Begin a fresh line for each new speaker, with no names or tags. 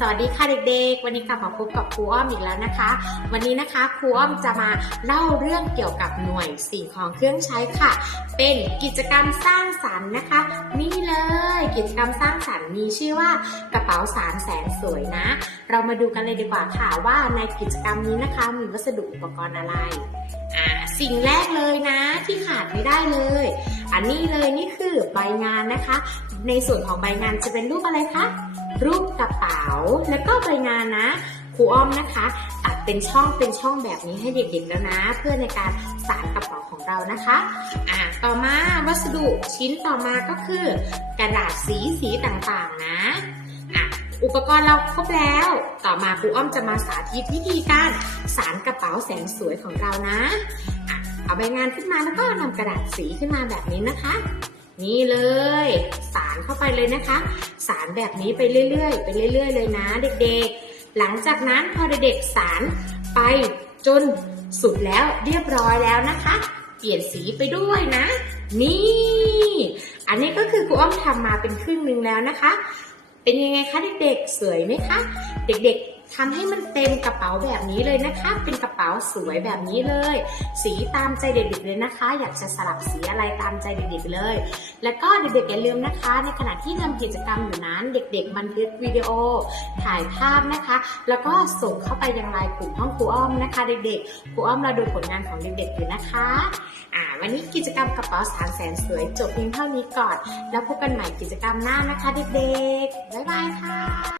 สวัสดีค่ะเด็กๆ วันนี้กลับมาพบกับครูอ้อมอีกแล้วนะคะ วันนี้นะคะครูอ้อมจะมาเล่าเรื่องเกี่ยวกับหน่วยสิ่งของเครื่องใช้ค่ะ เป็นกิจกรรมสร้างสรรค์นะคะ นี่เลยกิจกรรมสร้างสรรค์มีชื่อว่ากระเป๋าสารแสนสวยนะ เรามาดูกันเลยดีกว่าค่ะว่าในกิจกรรมนี้นะคะมีวัสดุอุปกรณ์อะไรอ่า สิ่งแรกเลยนะที่ขาดไม่ได้เลย อันนี้เลยนี่คือใบงานนะคะ ในส่วนของใบงานจะเป็นรูปอะไรคะรูปกระเป๋าแล้วก็ใบงานนะครูอ้อมนะคะตัดเป็นช่องเป็นช่องแบบนี้ให้เด็กๆแล้วนะ เพื่อในการสานกระเป๋าของเรานะคะอ่าต่อมาวัสดุชิ้นต่อมาก็คือ กระดาษสีสีต่างๆนะอะอุปกรณ์เราครบแล้ว ต่อมาครูอ้อมจะมาสาธิตวิธีการสานกระเป๋าแสนสวยของเรานะอะ เอาใบงานขึ้นมาแล้วก็นำกระดาษสีขึ้นมาแบบนี้นะคะ นี่เลย สารเข้าไปเลยนะคะ สารแบบนี้ไปเรื่อยๆ ไปเรื่อย ๆ เลยนะ เด็กๆ หลังจากนั้นพอเด็กๆสารไปจนสุดแล้วเรียบร้อยแล้วนะคะ เปลี่ยนสีไปด้วยนะ นี่ อันนี้ก็คือครูอ้อมทำมาเป็นครึ่งหนึ่งแล้วนะคะ เป็นยังไงคะเด็กๆ สวยไหมคะ เด็กๆทำให้มันเต็มกระเป๋าแบบนี้เลยนะคะ เป็นกระาสวยแบบนี้เลย สีตามใจเด็กๆเลยนะคะ อยากจะสลับสีอะไรตามใจเด็กๆเลย แล้วก็เด็กๆอย่าลืมนะคะ ในขณะที่ทำกิจกรรมอยู่นั้น เด็กๆ บันทึกวิดีโอถ่ายภาพนะคะ แล้วก็ส่งเข้าไปยังไลน์กลุ่มห้องครูอ้อมนะคะเด็กๆครูอ้อมเราดูผลงานของเด็กๆอยู่นะคะอ่าวันนี้กิจกรรมกระเป๋าสารแสนสวยจบเพียงเท่านี้ก่อน แล้วพบกันใหม่กิจกรรมหน้านะคะเด็กๆบ๊ายบายค่ะ